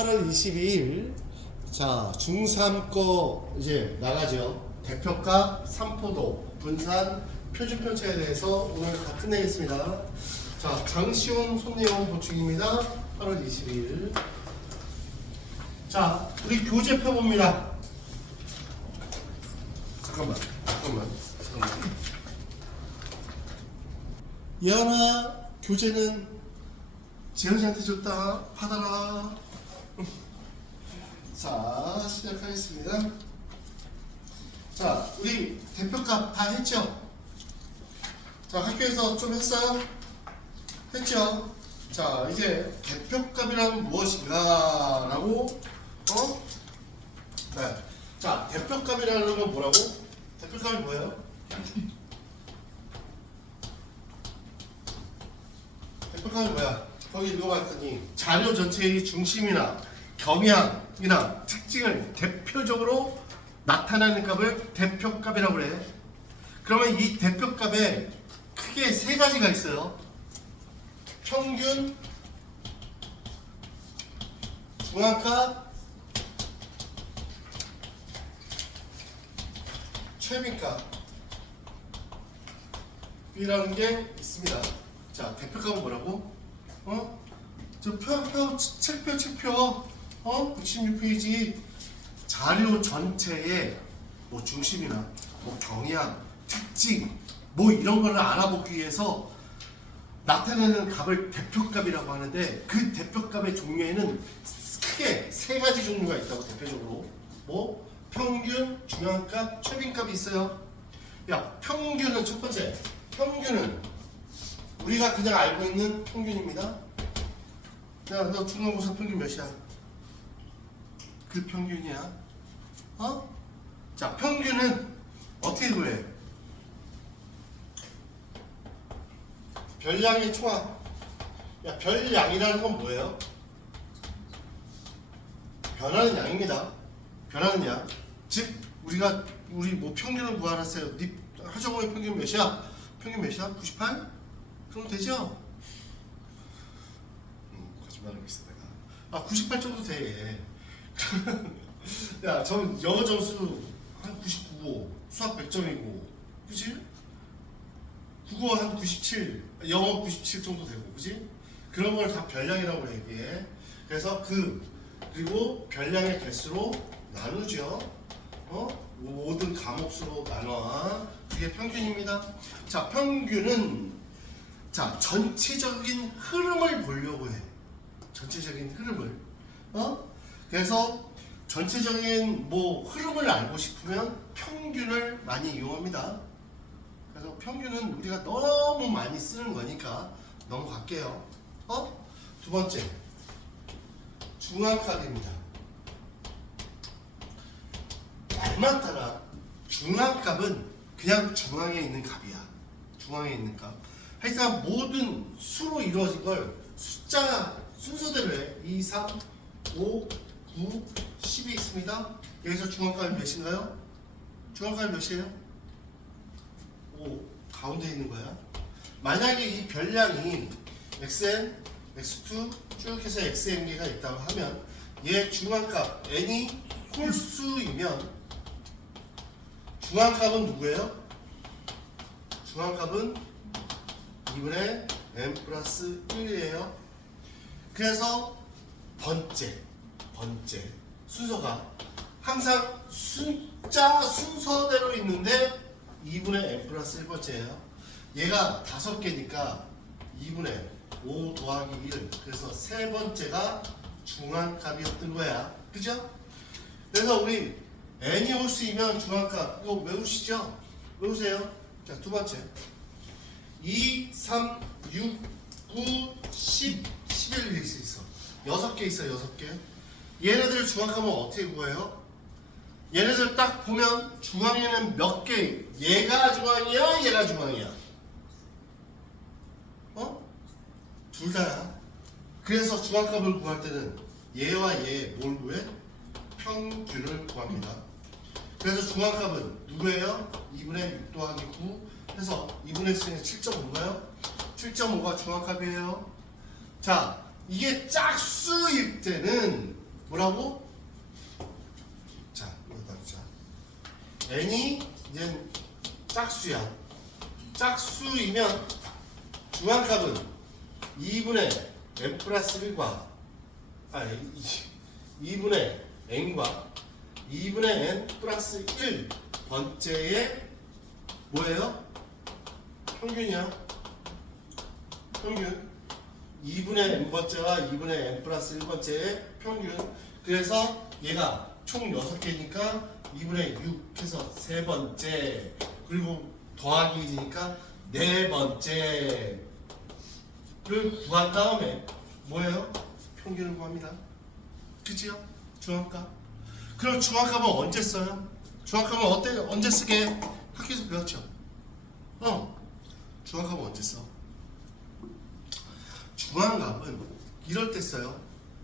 8월 22일 자 중3 거 이제 나가죠. 대표값, 삼포도, 분산, 표준편차에 대해서 오늘 다 끝내겠습니다. 자 장시온 손내용 보충입니다. 8월 22일 자 우리 교재 펴봅니다. 잠깐만 예언아 교재는 재현이한테 줬다 받아라. 자 시작하겠습니다. 자 우리 대표값 다 했죠? 자 학교에서 좀 했어요? 했죠? 자 이제 대표값이란 무엇인가 라고 네. 자 대표값이라는 건 뭐라고? 대표값이 뭐예요? 대표값이 뭐야? 거기 읽어봤더니 자료 전체의 중심이나 경향이나 특징을 대표적으로 나타내는 값을 대표값이라고 그래. 그러면 이 대표값에 크게 세 가지가 있어요. 평균, 중앙값, 최빈값 이라는 게 있습니다. 자, 대표값은 뭐라고? 책표 116페이지 자료 전체의 뭐 중심이나 뭐 경향, 특징 뭐 이런 거를 알아보기 위해서 나타내는 값을 대표값이라고 하는데 그 대표값의 종류에는 크게 세 가지 종류가 있다고 대표적으로 뭐 평균, 중앙값, 최빈값이 있어요. 야 평균은 첫 번째 평균은 우리가 그냥 알고 있는 평균입니다. 야, 너 중간고사 평균 몇이야? 그 평균이야. 자, 평균은 어떻게 구해? 별량의 총합. 야, 별량이라는 건 뭐예요? 변하는 양입니다. 변하는 양. 즉, 우리 뭐 평균을 구하랬어요. 네 하정우의 평균 몇이야? 평균 몇이야? 98? 그럼 되죠? 거짓말하고 있어 내가. 98 정도 돼. 야, 저 영어 점수 한 99, 수학 100점이고, 그치? 국어 한 97, 영어 97 정도 되고, 그치? 그런 걸 다 별량이라고 얘기해. 그래서 그리고 별량의 개수로 나누죠. 모든 과목수로 나눠. 그게 평균입니다. 자, 평균은 자, 전체적인 흐름을 보려고 해. 전체적인 흐름을. 그래서 전체적인 뭐 흐름을 알고 싶으면 평균을 많이 이용합니다. 그래서 평균은 우리가 너무 많이 쓰는 거니까 넘어갈게요. 두 번째. 중앙값입니다. 말만 따라 중앙값은 그냥 중앙에 있는 값이야. 중앙에 있는 값. 하여튼 모든 수로 이루어진 걸 숫자 순서대로 해. 2, 3, 5, 9, 10이 있습니다. 여기서 중앙값이 몇인가요? 중앙값이 몇이에요? 5. 가운데 있는 거야. 만약에 이 별량이 xn, x2 쭉 해서 xn개가 있다고 하면 얘 중앙값 n이 홀수이면 중앙값은 누구예요? 중앙값은 2분의 n 플러스 1이에요. 그래서 번째 순서가 항상 숫자 순서대로 있는데 2분의 n 플러스 1번째예요. 얘가 5개니까 2분의 5 더하기 1 그래서 세 번째가 중앙값이었던 거야. 그죠? 그래서 우리 n이 홀수이면 중앙값 이거 외우시죠? 외우세요. 자, 두 번째 2, 3, 6, 9, 10, 11 일 수 있어. 6개 있어, 6개. 얘네들 중앙값은 어떻게 구해요? 얘네들 딱 보면 중앙에는 몇 개? 얘가 중앙이야, 얘가 중앙이야? 둘 다야. 그래서 중앙값을 구할 때는 얘와 얘 뭘 구해? 평균을 구합니다. 그래서 중앙값은 누구예요? 2분의 6 더하기 9 해서 2분의 x는 7.5인가요? 7.5가 중앙값이에요. 자, 이게 짝수일 때는 뭐라고? 자, 여기다 보자. n이 이제 짝수야. 짝수이면 중앙값은 2분의 n 플러스 1과 2분의 n과 2분의 n 플러스 1 번째의 뭐예요? 평균이야. 평균. 2분의 n 번째와 2분의 n 플러스 1 번째의 평균. 그래서 얘가 총 6개니까 2분의 6 해서 세 번째. 그리고 더하기 1이니까 네 번째를 구한 다음에 뭐예요? 평균을 구합니다. 그치요? 중앙값. 그럼 중앙값은 언제 써요? 중앙값은 언제 쓰게? 학교에서 배웠죠? 중앙값은 언제 써? 중앙값은 이럴 때 써요.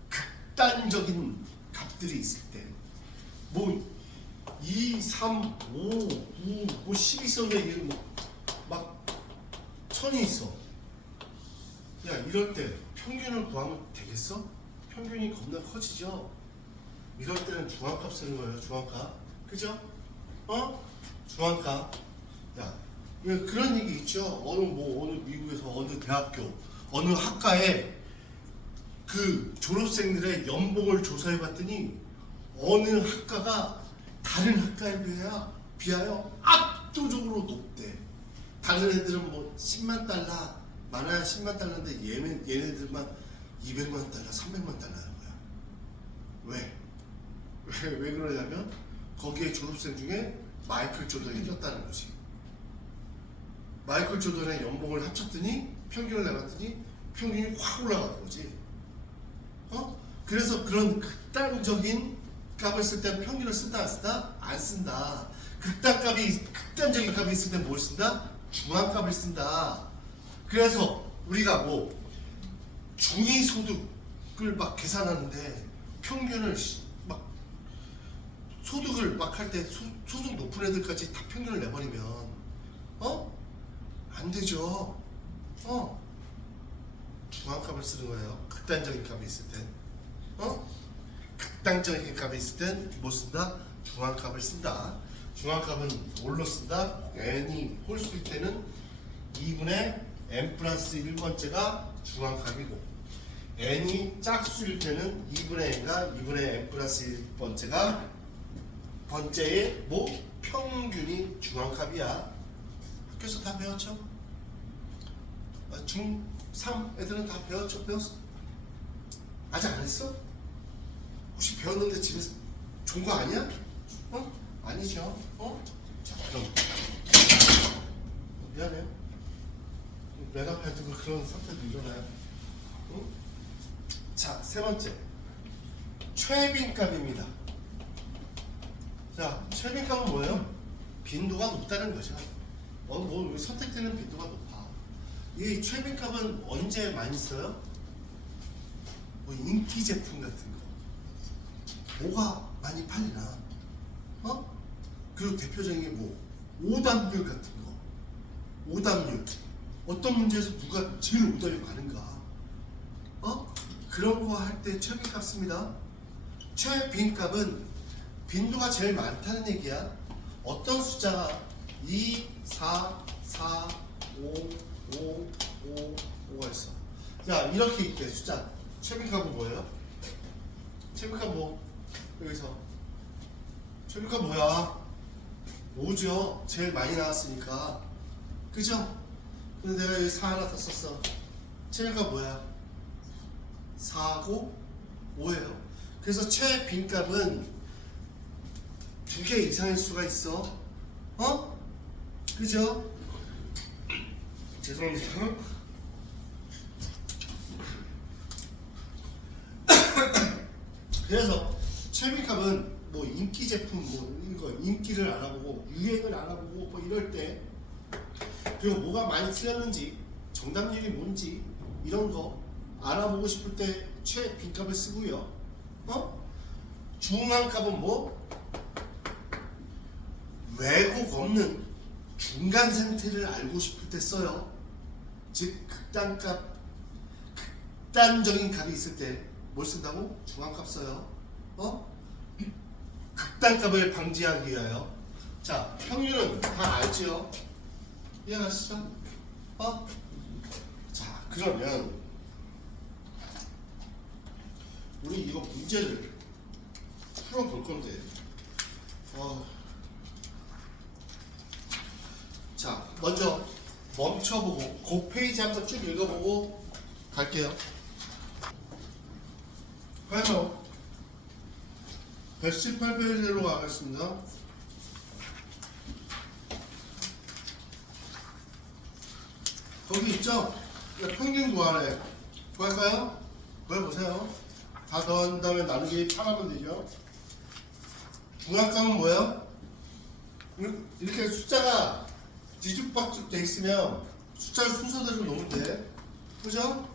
극단적인 값들이 있을 때. 뭐 2, 3, 5, 9, 뭐 10 있었는데 막 1000이 있어. 야, 이럴 때 평균을 구하면 되겠어? 평균이 겁나 커지죠? 이럴 때는 중앙값 쓰는 거예요. 중앙값. 그죠? 중앙값. 야, 그런 얘기 있죠? 어느 미국에서 어느 대학교 어느 학과에 그 졸업생들의 연봉을 조사해 봤더니 어느 학과가 다른 학과에 비하여 압도적으로 높대. 다른 애들은 뭐 10만 달러, 많아야 10만 달러인데 얘네들만 200만 달러, 300만 달러 하는 거야. 왜 그러냐면 거기에 졸업생 중에 마이클 조던이 꼈다는 거지. 마이클 조던의 연봉을 합쳤더니 평균을 내봤더니 평균이 확 올라가는 거지. 그래서 그런 극단적인 값을 쓸 때 평균을 쓴다 안 쓴다? 안 쓴다. 극단적인 값이 있을 때 뭘 쓴다? 중앙값을 쓴다. 그래서 우리가 뭐 중위소득을 막 계산하는데 평균을 막 소득을 막 할 때 소득 높은 애들까지 다 평균을 내버리면 안 되죠. 중앙값을 쓰는 거예요. 극단적인 값이 있을 땐. 극단적인 값이 있을 땐 뭐 쓴다? 중앙값을 쓴다. 중앙값은 뭘로 쓴다? n이 홀수일 때는 2분의 n 플러스 1번째가 중앙값이고 n이 짝수일 때는 2분의 n과 2분의 n 플러스 1번째가 번째의 뭐? 평균이 중앙값이야. 학교에서 다 배웠죠? 중3 애들은 다 배웠죠? 배웠어? 아직 안 했어? 혹시 배웠는데 집에서 준 거 아니야? 아니죠? 자, 그럼 미안해요. 매너패드고 그런 사태도 일어나요. 자, 세 번째 최빈값입니다. 자, 최빈값은 뭐예요? 빈도가 높다는 거죠. 뭐 선택되는 빈도가 높아. 이 최빈값은 언제 많이 써요? 뭐 인기 제품 같은 거. 뭐가 많이 팔리나? 그리고 대표적인 게 뭐 오답률 같은 거. 오답률. 어떤 문제에서 누가 제일 오답이 많은가? 그런 거 할 때 최빈값 씁니다. 최빈값은 빈도가 제일 많다는 얘기야. 어떤 숫자가 2, 4, 4, 5, 5, 5, 5가 있어. 자, 이렇게 있대 숫자. 최빈값은 뭐예요? 최빈값 뭐? 여기서 최빈값 뭐야? 5죠. 제일 많이 나왔으니까. 그죠? 근데 내가 여기 4 하나 더 썼어. 최빈값 뭐야? 4고 5예요. 그래서 최빈값은 2개 이상일 수가 있어. 그죠? 죄송합니다. 그래서 최빈값은 뭐 인기 제품 뭐 이거 인기를 알아보고 유행을 알아보고 뭐 이럴 때 그리고 뭐가 많이 틀렸는지 정답률이 뭔지 이런 거 알아보고 싶을 때 최빈값을 쓰고요. 중앙값은 뭐? 왜곡 없는 중간 상태를 알고 싶을 때 써요. 즉 극단적인 값이 있을 때 뭘 쓴다고? 중앙값 써요. 어? 극단값을 방지하기 위하여. 자, 평균은 다 알지요? 이해가시죠? 어? 자, 그러면 우리 이거 문제를 풀어볼 건데, 자, 먼저 멈춰보고 그 페이지 한번 쭉 읽어보고 갈게요. 그래서 118페이지로 가겠습니다. 거기 있죠? 평균 구하래. 구할까요? 구해보세요. 다 더한 다음에 나누기 8하면 되죠. 중앙값은 뭐예요? 이렇게 숫자가 뒤죽박죽 돼 있으면 숫자를 순서대로 놓으면 돼. 그죠?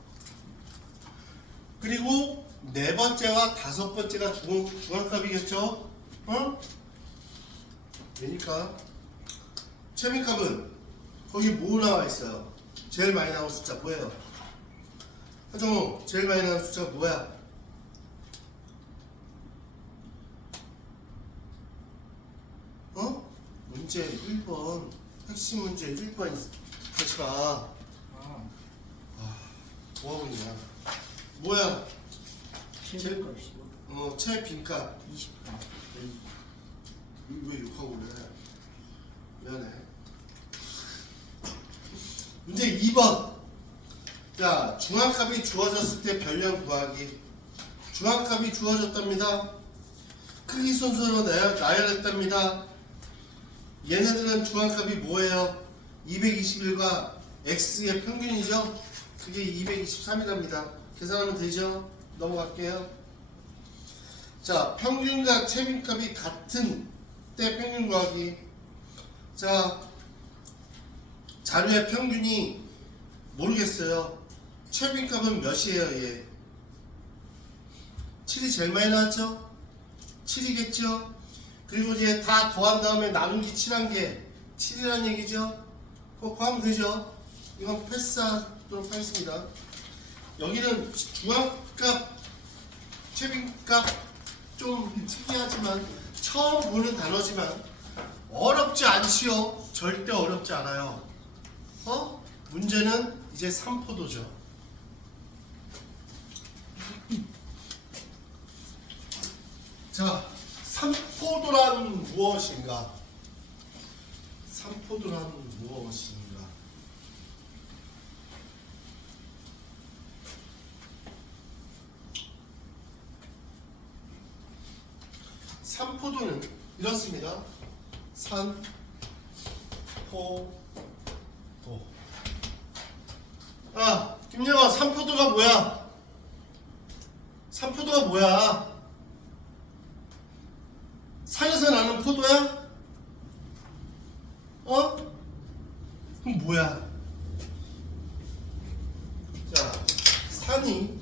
그리고 네 번째와 다섯 번째가 중앙값이겠죠? 어? 그러니까 최빈값은 거기 뭐 나와 있어요? 제일 많이 나온 숫자 뭐예요? 하정우, 제일 많이 나온 숫자가 뭐야? 어? 문제 1번, 핵심 문제 1번 같이가. 뭐하고 있냐? 뭐야? 최빈값이요? 최빈값 20번. 왜 욕하고 그래? 미안해. 문제 2번. 자, 중앙값이 주어졌을 때 변량 구하기. 중앙값이 주어졌답니다. 크기 순서로 나열했답니다. 얘네들은 중앙값이 뭐예요? 221과 x의 평균이죠? 그게 223이랍니다. 계산하면 되죠? 넘어갈게요. 자, 평균과 최빈값이 같은 때 평균 구하기. 자, 자료의 평균이 모르겠어요. 최빈값은 몇이에요, 얘? 7이 제일 많이 나왔죠? 7이겠죠? 그리고 이제 다 더한 다음에 나누기 7한 게 7이라는 얘기죠? 그거 구하면 되죠? 이건 패스하도록 하겠습니다. 여기는 중앙값, 최빈값 좀 특이하지만 처음 보는 단어지만 어렵지 않지요? 절대 어렵지 않아요. 문제는 이제 3포도죠. 자, 3포도란 무엇인가? 3포도란 무엇인가? 삼포도는 이렇습니다. 산, 포, 도. 아, 김영아, 삼포도가 뭐야? 삼포도가 뭐야? 산에서 나는 포도야? 그럼 뭐야? 자, 산이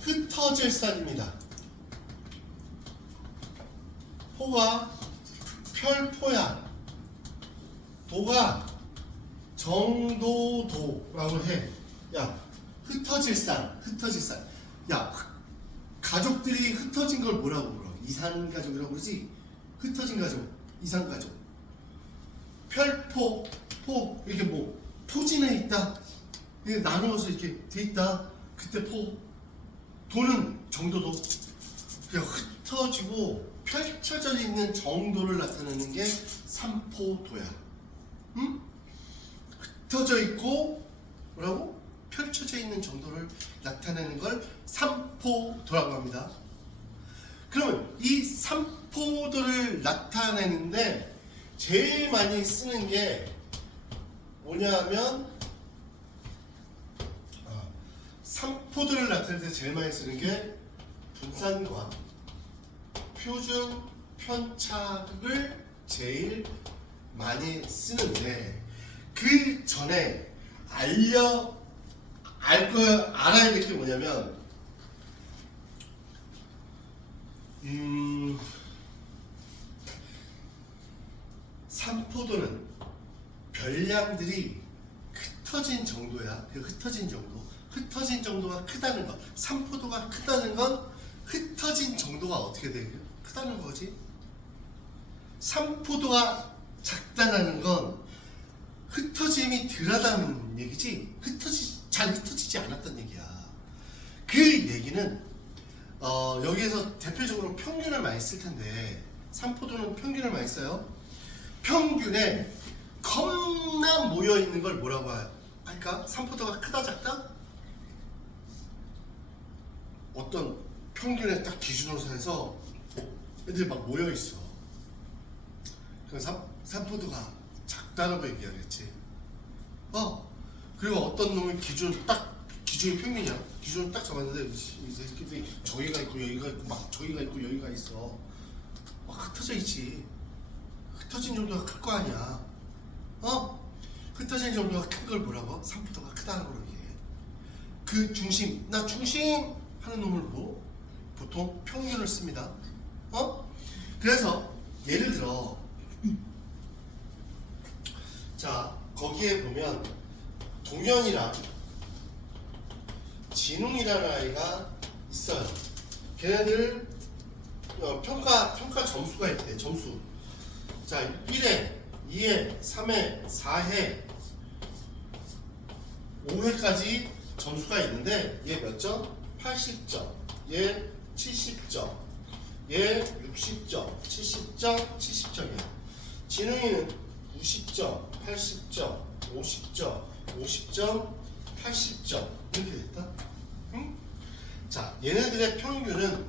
흩어질 산입니다. 포가 별포야. 도가 정도도라고 해. 야, 흩어질 산, 흩어질 산. 야, 가족들이 흩어진 걸 뭐라고 불러? 이산가족이라고 그러지? 흩어진 가족, 이산가족. 별포, 포, 이렇게 뭐 포진해 있다. 이게 나누어서 이렇게 돼 있다. 그때 포. 도는 정도도. 그냥 흩어지고 펼쳐져 있는 정도를 나타내는 게 삼포도야. 응? 흩어져 있고 뭐라고? 펼쳐져 있는 정도를 나타내는 걸 삼포도라고 합니다. 그러면 이 삼포도를 나타내는데 제일 많이 쓰는 게 뭐냐면 삼포도를 나타낼 때 제일 많이 쓰는 게 분산과 표준 편차를 제일 많이 쓰는데 그 전에 알아야 될 게 뭐냐면 삼포도는 별량들이 흩어진 정도야. 그 흩어진 정도. 흩어진 정도가 크다는 것. 삼포도가 크다는 건 흩어진 정도가 어떻게 되요? 크다는 거지. 삼포도가 작다는 건 흩어짐이 덜하다는 얘기지, 잘 흩어지지 않았다는 얘기야. 그 얘기는 여기에서 대표적으로 평균을 많이 쓸 텐데, 삼포도는 평균을 많이 써요. 평균에 겁나 모여 있는 걸 뭐라고 할까? 삼포도가 크다 작다? 어떤 평균에 딱 기준으로 해서 애들이 막 모여 있어. 그럼 삼포도가 작다라고 얘기하겠지. 그리고 어떤 놈의 기준이 평균이야. 기준을 딱 잡았는데 이 새끼들이 저기가 있고 여기가 있고 막 저기가 있고 여기가 있어. 막 흩어져 있지. 흩어진 정도가 클 거 아니야. 흩어진 정도가 큰 걸 뭐라고? 삼포도가 크다라고 얘기해. 그 중심, 나 중심 하는 놈을 보통 평균을 씁니다. 그래서 예를 들어, 자, 거기에 보면 동현이랑 진웅이라는 아이가 있어요. 걔네들 평가 점수가 있대. 점수. 자, 1회, 2회, 3회, 4회, 5회까지 점수가 있는데, 얘 몇 점? 80점, 얘 70점, 얘 60점, 70점, 70점이야. 진웅이는 90점, 80점, 50점, 50점, 80점 이렇게 됐다. 응? 자, 얘네들의 평균은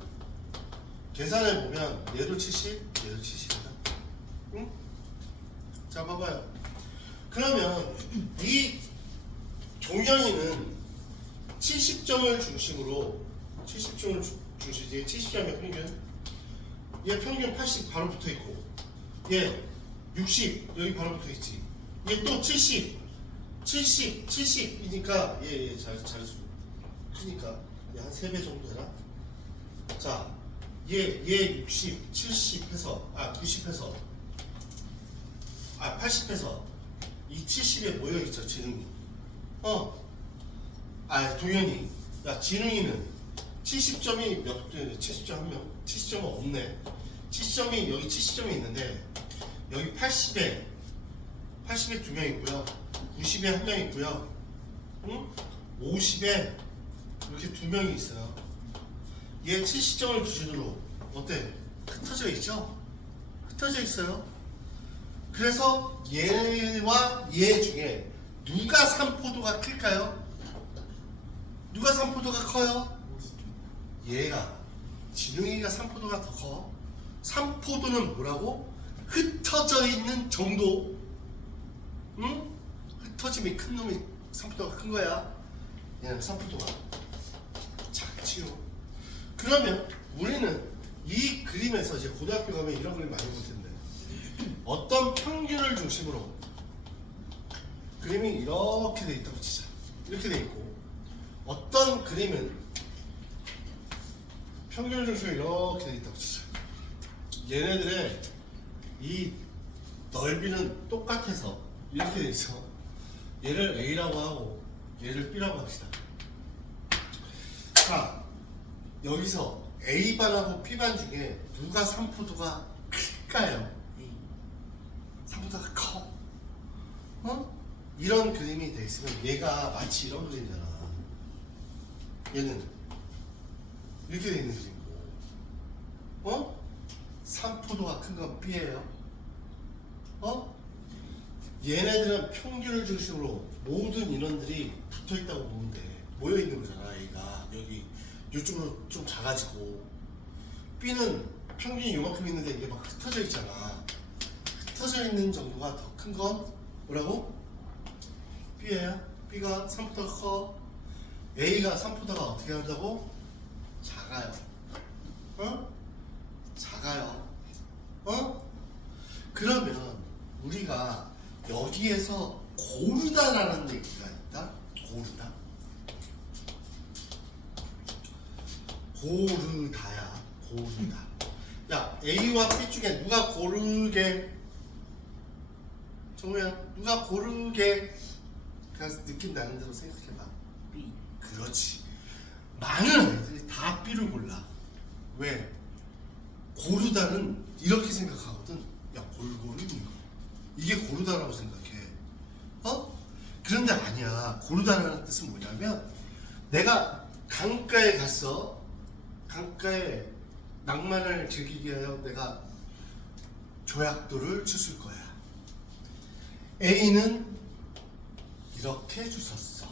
계산해 보면 얘도 70, 얘도 70이다. 응? 자, 봐봐요. 그러면 이 종현이는 70점을 중심으로, 70점을 중심이지, 70점의 평균. 얘 평균 80 바로 붙어 있고, 얘 60 여기 바로 붙어 있지. 얘 또 70, 70이니까 얘 잘수 크니까 얘 한 3배 정도 되나? 자, 얘 60, 70 해서 90 해서 80 해서 이 70에 모여 있죠, 진웅이. 동현이. 야, 진웅이는 70점이 몇 개? 70점 한 명? 70점은 없네. 70점이 여기 70점이 있는데 여기 80에 2명 있고요. 90에 1명 있고요. 50에 이렇게 2명이 있어요. 얘 70점을 기준으로 어때? 흩어져 있죠? 흩어져 있어요. 그래서 얘와 얘 중에 누가 삼포도가 클까요? 누가 삼포도가 커요? 얘가, 진웅이가 삼포도가 더 커. 삼포도는 뭐라고? 흩어져 있는 정도. 응? 흩어짐이 큰 놈이 삼포도가 큰 거야. 얘는 삼포도가 작지요. 그러면 우리는 이 그림에서 이제 고등학교 가면 이런 그림 많이 볼 텐데, 어떤 평균을 중심으로 그림이 이렇게 돼 있다고 치자. 이렇게 돼 있고, 어떤 그림은 평균을 중심으로 이렇게 돼 있다고 치자. 얘네들의 이 넓이는 똑같아서 이렇게 돼 있어. 얘를 A라고 하고 얘를 B라고 합시다. 자, 여기서 A반하고 B반 중에 누가 삼포도가 클까요? 삼포도가 커. 이런 그림이 돼 있으면 얘가 마치 이런 그림이잖아. 얘는 이렇게 돼 있는 그림이고, 삼포도가 큰 건 B예요. 얘네들은 평균을 중심으로 모든 인원들이 붙어 있다고 보면 돼. 모여 있는 거잖아. 얘가 여기 이쪽으로 좀 작아지고, B는 평균이 요만큼 있는데 이게 막 흩어져 있잖아. 흩어져 있는 정도가 더 큰 건 뭐라고? B예요. B가 삼포도가 커. A가 삼포도가 어떻게 한다고? 작아요. 작아요. 그러면 우리가 여기에서 고르다라는 얘기가 있다. 고르다. 고르다야. 고르다. 야, A와 B 중에 누가 고르게? 정우야, 누가 고르게? 그래서 느낌 나는 대로 생각해봐. B. 그렇지. 많은 애들이 다 B를 골라. 왜? 고르다는 이렇게 생각하거든. 야, 골고루 있는 거. 이게 고르다라고 생각해. 어? 그런데 아니야. 고르다라는 뜻은 뭐냐면 내가 강가에 갔어. 강가에 낭만을 즐기기 위하여 내가 조약돌을 주술 거야. A는 이렇게 주웠어.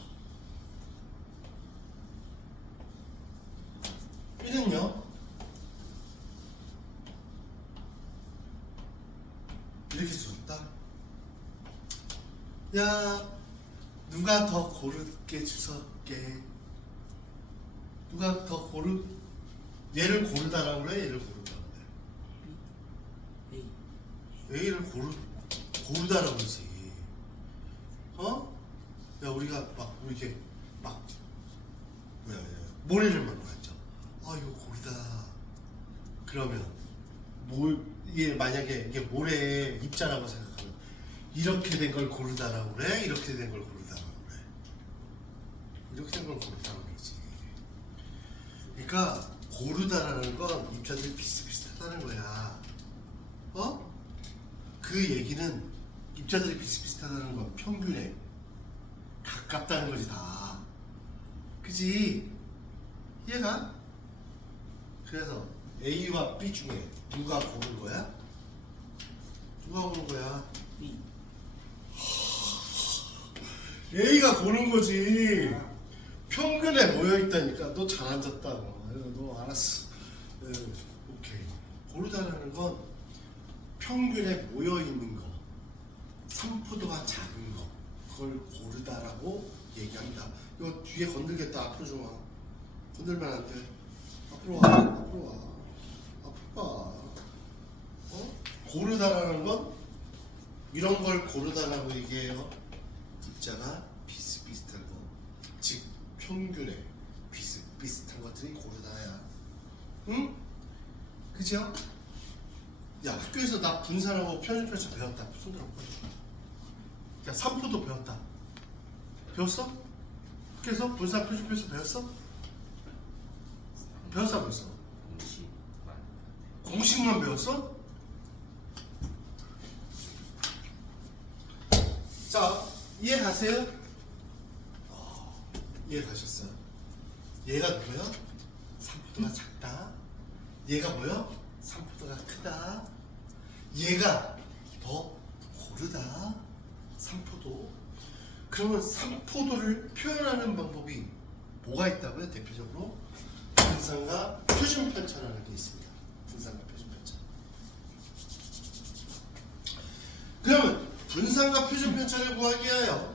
B는요? 이렇게 주웠다. 야, 누가 더 고르게 주웠게? 누가 더 얘를 고르다라고 그래? 얘를 고르다라고 그래? A를 고르다라고 그러지. 어? 야, 우리가 막 이렇게 막 모래를 만들어 앉아. 아, 이거 고르다. 그러면 이게 만약에 이게 모래의 입자라고 생각하면 이렇게 된 걸 고르다라고 그래? 이렇게 된 걸 고르다라고 그래? 이렇게 된 걸 고르다라고 그러지. 그러니까 고르다라는 건 입자들이 비슷비슷하다는 거야. 어? 그 얘기는 입자들이 비슷비슷하다는 건 평균에 가깝다는 거지 다. 그지? 이해가? 그래서 A와 B 중에 누가 고른 거야? 누가 고른 거야? A가 고른 거지. 평균에 모여 있다니까. 너 잘 앉았다. 너 알았어. 오케이. 고르다라는 건 평균에 모여 있는 거, 산포도가 작은 거, 그걸 고르다라고 얘기합니다. 이거 뒤에 건들겠다. 앞으로 좀 와. 건들면 안 돼. 앞으로 와. 앞으로 와. 앞으로 와. 어? 고르다라는 건 이런 걸 고르다라고 얘기해요. 입자가 비슷비슷한 거, 즉 평균에 비슷비슷한 것들이 고르다야. 응? 그죠? 야, 학교에서 나 분산하고 편집편차 배웠다. 손 들어. 야, 산포도 배웠다. 배웠어? 학교에서 분산 편집편차 배웠어? 배웠어, 안 배웠어? 공식만 배웠어? 자, 이해 가세요? 이해 가셨어요? 얘가 누구야? 산포도가 작다. 얘가 뭐야? 산포도가 크다. 얘가 더 고르다. 산포도. 그러면 산포도를 표현하는 방법이 뭐가 있다고요? 대표적으로 분산과 표준 편차라는 게 있습니다. 분산과 표준 편차. 그러면 분산과 표준 편차를 구하기 위하여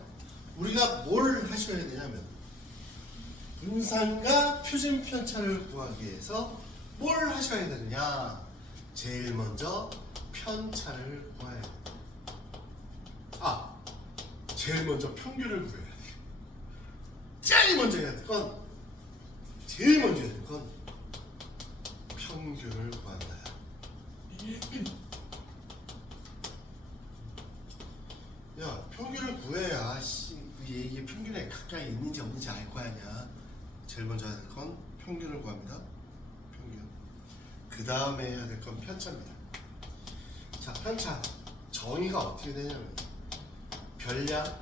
우리가 뭘 하셔야 되냐면 분산과 표준 편차를 구하기 위해서 뭘 하셔야 되느냐? 제일 먼저 편차를 구해야 돼. 제일 먼저 평균을 구해야 돼. 제일 먼저 해야 될 건 평균을 구한다. 야, 평균을 구해야 이게 평균에 가까이 있는지 없는지 알 거 아니야. 제일 먼저 해야 될 건 평균을 구합니다. 평균. 그 다음에 해야 될 건 편차입니다. 자, 편차 정의가 어떻게 되냐면 별량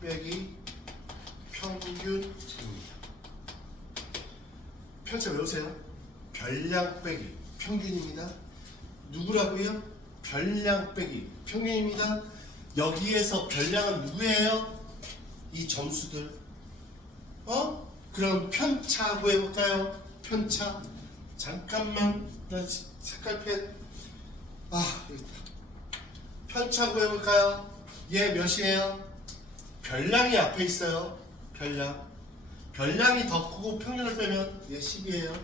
빼기 평균입니다. 편차 외우세요. 별량 빼기 평균입니다. 누구라고요? 별량 빼기 평균입니다. 여기에서 별량은 누구예요? 이 점수들. 그럼 편차 구해볼까요? 편차. 잠깐만, 나 색깔펜. 여기 있다. 편차 구해볼까요? 얘 몇이에요? 별량이 앞에 있어요. 별량이 더 크고 평균을 빼면 얘 10이에요.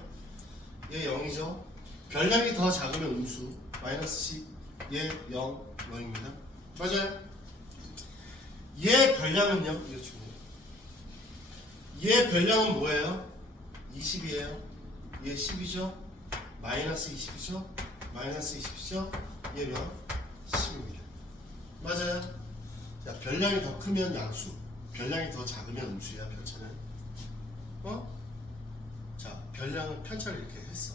얘 0이죠. 별량이 더 작으면 음수. 마이너스 10. 얘 0입니다. 맞아요? 얘 별량은요? 이거 주고. 얘 별량은 뭐예요? 20이에요. 얘 10이죠? 마이너스 20이죠? 마이너스 20이죠? 얘 몇? 10입니다. 맞아요? 자, 별량이 더 크면 양수, 별량이 더 작으면 음수야. 편차는. 자, 별량은 편차를 이렇게 했어.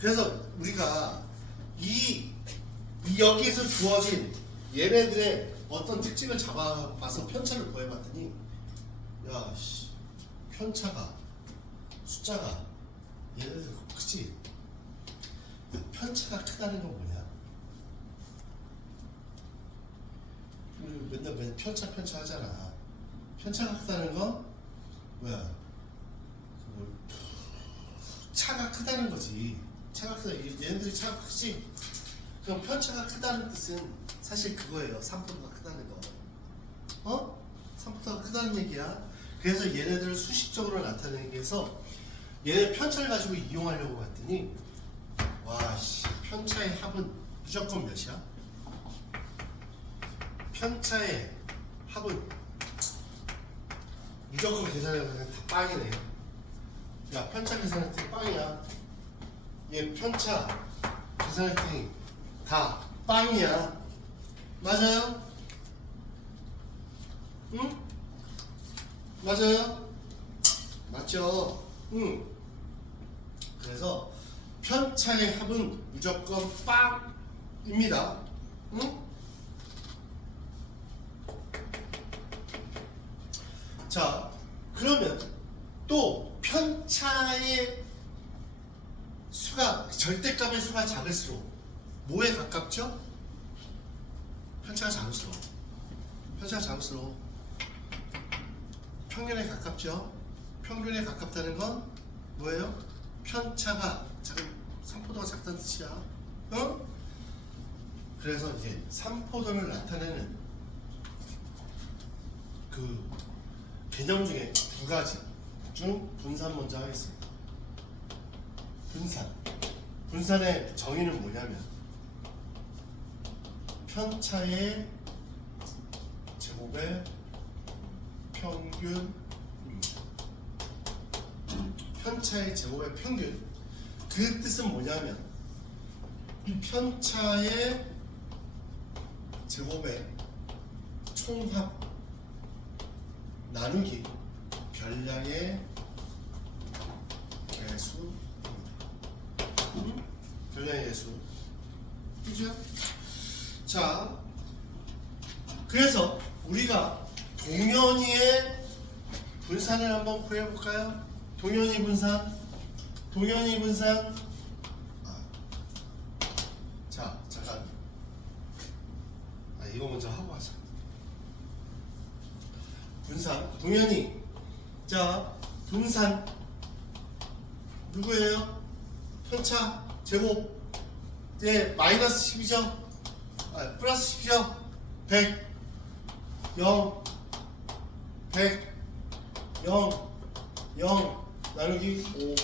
그래서 우리가 이 여기에서 주어진 얘네들의 어떤 특징을 잡아봐서 편차를 구해봤더니 야 씨, 편차가 숫자가 얘네들 크지? 편차가 크다는 건 뭐냐? 우리 맨날 편차 하잖아. 편차가 크다는 건 뭐야? 차가 크다는 거지. 차가 크다. 얘네들이 차가 크지? 그럼 편차가 크다는 뜻은 사실 그거예요. 산포도가 크다는 거. 어? 산포도가 크다는 얘기야. 그래서 얘네들을 수식적으로 나타내기 위해서 얘네 편차를 가지고 이용하려고 봤더니 와씨 편차의 합은 무조건 몇이야? 편차의 합은 무조건 계산해보면 다 빵이네. 야 편차 계산했더니 빵이야. 얘 편차 계산했더니 다 빵이야. 맞아요? 응? 맞아요? 맞죠? 응. 그래서 편차의 합은 무조건 빵입니다. 응? 자, 그러면 또 편차의 수가 절대값의 수가 작을수록 뭐에 가깝죠? 편차가 작을수록 평균에 가깝죠. 평균에 가깝다는 건 뭐예요? 편차가 작은 산포도가 작다는 뜻이야. 어? 그래서 이제 산포도를 나타내는 그 개념 중에 두 가지 중 분산 먼저 하겠습니다. 분산의 정의는 뭐냐면 편차의 제곱의 평균입니다. 편차의 제곱의 평균. 그 뜻은 뭐냐면 편차의 제곱의 총합 나누기 별량의 개수입니다. 별량의 개수. 그죠? 자, 그래서 우리가 동현이의 분산을 한번 구해볼까요? 동현이 분산. 자, 잠깐. 이거 먼저 하고 하자. 분산. 동현이. 자, 분산. 누구예요? 편차 제곱. 예, 마이너스 10이죠? 플러스 10이죠? 100, 0, 100, 0, 0 나누기 5.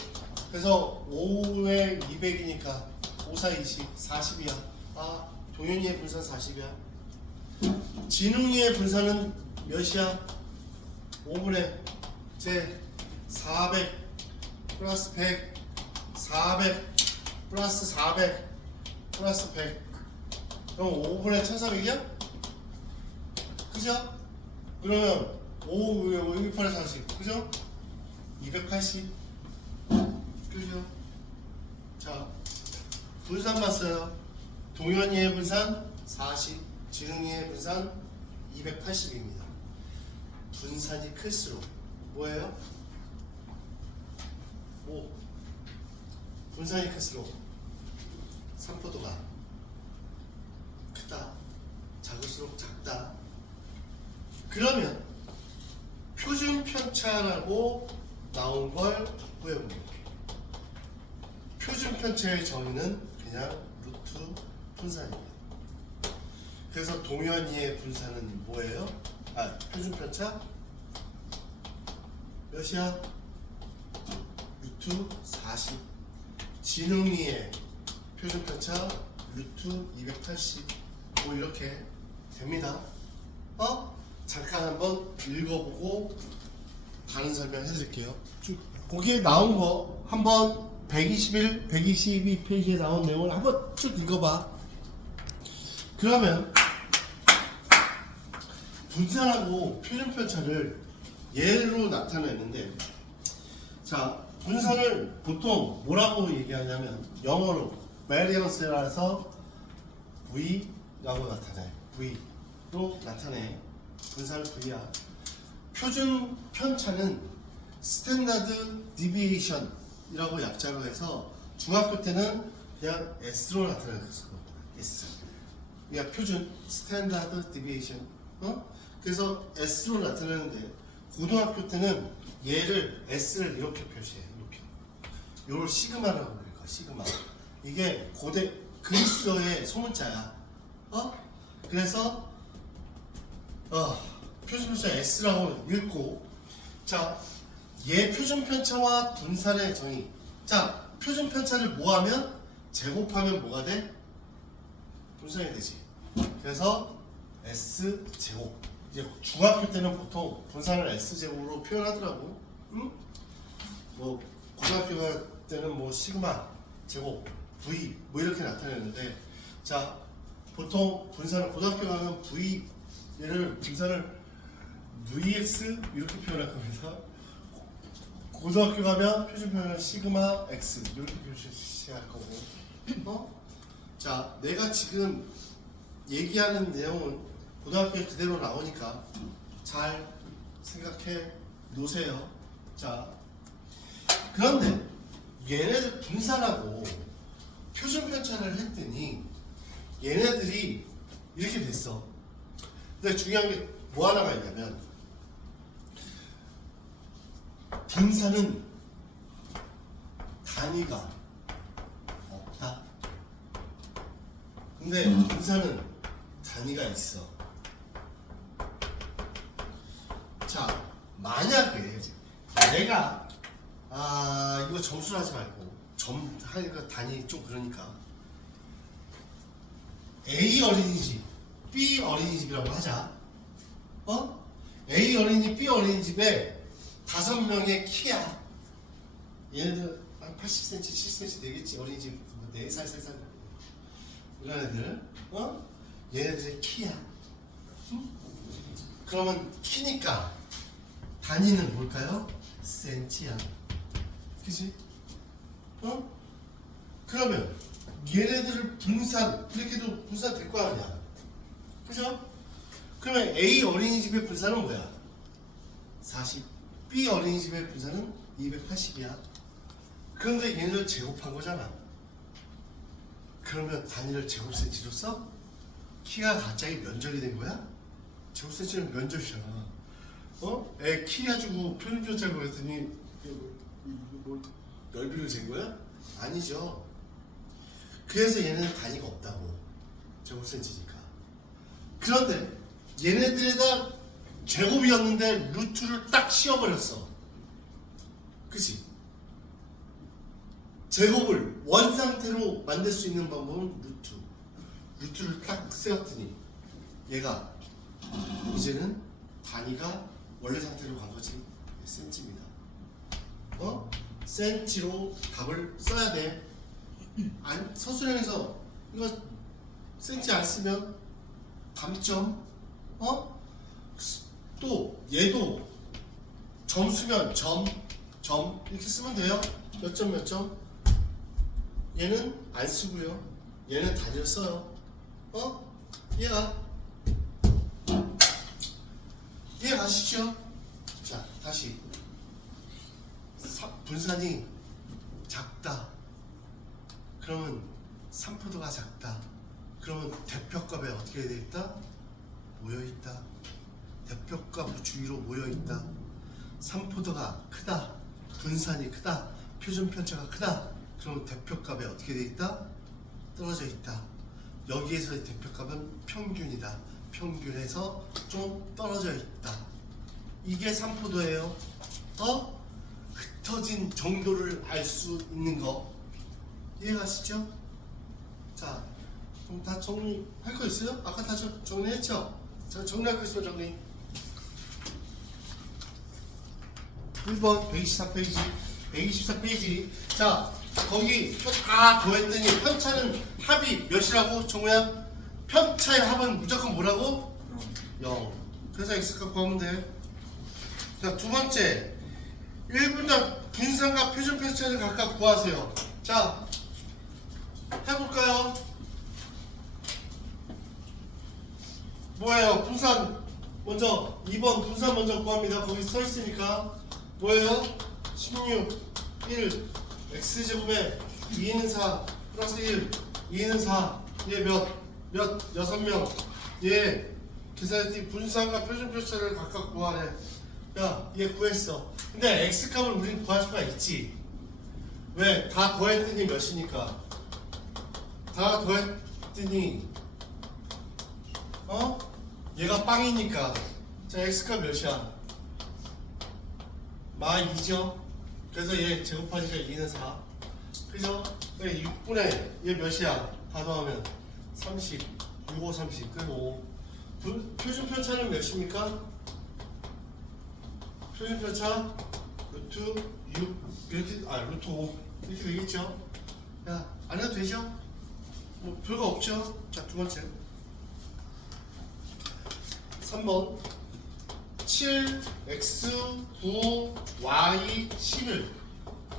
그래서 5에 200이니까 5, 4, 20, 40이야. 동현이의 분산 40이야. 진웅이의 분산은 몇이야? 5분의 제 400 플러스 100, 400 플러스 400 플러스 100. 그럼 5분의 1300이야? 그죠? 그러면 5, 6분의 40. 그죠? 280. 그죠? 자, 분산 봤어요. 동현이의 분산 40, 진웅이의 분산 280입니다. 분산이 클수록 뭐예요? 분산이 클수록 산포도가 크다, 작을수록 작다. 그러면 표준 편차라고 나온 걸 구해봅니다. 표준 편차의 정의는 그냥 루트 분산입니다. 그래서 동현이의 분산은 뭐예요? 표준 편차 몇이야? 루트 40. 진웅이의 표준 편차 루트 280. 뭐 이렇게 됩니다. 잠깐 한번 읽어보고 다른 설명 해드릴게요. 거기에 나온 거 한번 121, 122페이지에 나온 내용을 한번 쭉 읽어봐. 그러면 분산하고 표준 편차를 예로 나타내는데, 자, 분산을 보통 뭐라고 얘기하냐면 영어로 variance라서 V라고 나타내. V로 나타내. 분산을 V야. 표준 편차는 스탠다드 디비에이션이라고 약자로 해서 중학교 때는 그냥 S로 나타냈어. S. 그러니까 표준 스탠다드 디비에이션. 그래서 S로 나타내는데 고등학교 때는 얘를 S를 이렇게 표시해. 이렇게. 요걸 시그마라고 그래. 시그마. 이게 고대 그리스어의 소문자야. 그래서 표준 편차 S라고 읽고, 자, 얘 표준 편차와 분산의 정의. 자, 표준 편차를 뭐하면 제곱하면 뭐가 돼? 분산이 되지. 그래서 S 제곱. 이제 중학교 때는 보통 분산을 S 제곱으로 표현하더라고. 응? 뭐 고등학교 때는 뭐 시그마 제곱 V 뭐 이렇게 나타내는데, 자, 보통 분산을 고등학교 가면 V 얘를 분산을 VX 이렇게 표현할 겁니다. 고등학교 가면 표준 표현은 시그마 X 이렇게 표시할 거고. 자, 내가 지금 얘기하는 내용은 고등학교에 그대로 나오니까 잘 생각해 놓으세요. 자, 그런데 얘네들 분산하고 표준 편차를 했더니 얘네들이 이렇게 됐어. 근데 중요한 게 뭐 하나가 있냐면, 분산은 단위가 없다. 근데 분산은 단위가 있어. 자, 만약에 내가 이거 점수를 하지 말고 하니까 단위 좀 그러니까 A 어린이집, B 어린이집이라고 하자. A 어린이집, B 어린이집에 5명의 키야. 얘네들 한 80cm, 70cm 되겠지. 어린이집 4살, 3살 이런 애들. 얘네들의 키야. 그러면 키니까 단위는 뭘까요? 센치야. 그치? 그러면 얘네들을 분산, 이렇게도 분산 될 거 아니야. 그죠? 그러면 A 어린이집의 분산은 뭐야? 40. B 어린이집의 분산은 280이야. 그런데 얘네를 제곱한 거잖아. 그러면 단위를 제곱센치로 써? 키가 갑자기 면적이 된 거야? 제곱센치는 면적이잖아. 애 키 가지고 표준편차고 그랬더니 뭐 넓이를 잰 거야? 아니죠. 그래서 얘네는 단위가 없다고. 제곱센치니까. 그런데 얘네들에다 제곱이었는데 루트를 딱 씌워버렸어. 그치? 제곱을 원상태로 만들 수 있는 방법은 루트. 루트를 딱 세웠더니 얘가 이제는 단위가 원래 상태로 간 거지. 센치입니다. 센치로 답을 써야 돼. 서술형에서 이거 센치 안 쓰면 감점. 또 얘도 점수면 점 이렇게 쓰면 돼요. 몇 점 몇 점. 얘는 안 쓰고요. 얘는 단위를 써요. 이해 가시죠? 자, 다시 분산이 작다. 그러면 산포도가 작다. 그러면 대표값에 어떻게 되어 있다? 모여 있다. 대표값 주위로 모여 있다. 산포도가 크다. 분산이 크다. 표준 편차가 크다. 그러면 대표값에 어떻게 되어 있다? 떨어져 있다. 여기에서의 대표값은 평균이다. 평균에서 좀 떨어져 있다. 이게 산포도예요. 흩어진 정도를 알 수 있는 거 이해가시죠? 자, 그럼 다 정리할 거 있어요? 아까 다 정리했죠? 자, 정리할 거 있으면 정리. 1번 124페이지 124페이지. 자, 거기 다 더했더니 편차는 합이 몇이라고? 정우야? 편차의 합은 무조건 뭐라고? 0. 그래서 x 갖고 하면 돼. 자, 두 번째 1분당 분산과 표준 편차를 각각 구하세요. 자, 해볼까요? 뭐예요? 분산 먼저 2번 분산 먼저 구합니다. 거기 써 있으니까 뭐예요? 16 1 x제곱에 2는 4 플러스 1 2는 4 얘 몇 6명 얘 계산했더니 분산과 표준 편차를 각각 구하래. 야, 얘 구했어. 근데 x값을 우리는 구할 수가 있지. 왜? 다 더했더니 몇이니까. 다 더했더니 얘가 빵이니까. 자, x값 몇이야? 마 2죠. 그래서 얘 제곱하니까 2는 4. 그죠? 6분의 얘 몇이야? 다 더하면 30 6, 5, 30 그리고 5. 표준 편차는 몇입니까? 표준 편차 루트 6 이렇게 루트 5 이렇게 되겠죠? 야, 안 해도 되죠? 뭐 별거 없죠? 자, 두 번째 3번 7 x 9 y 11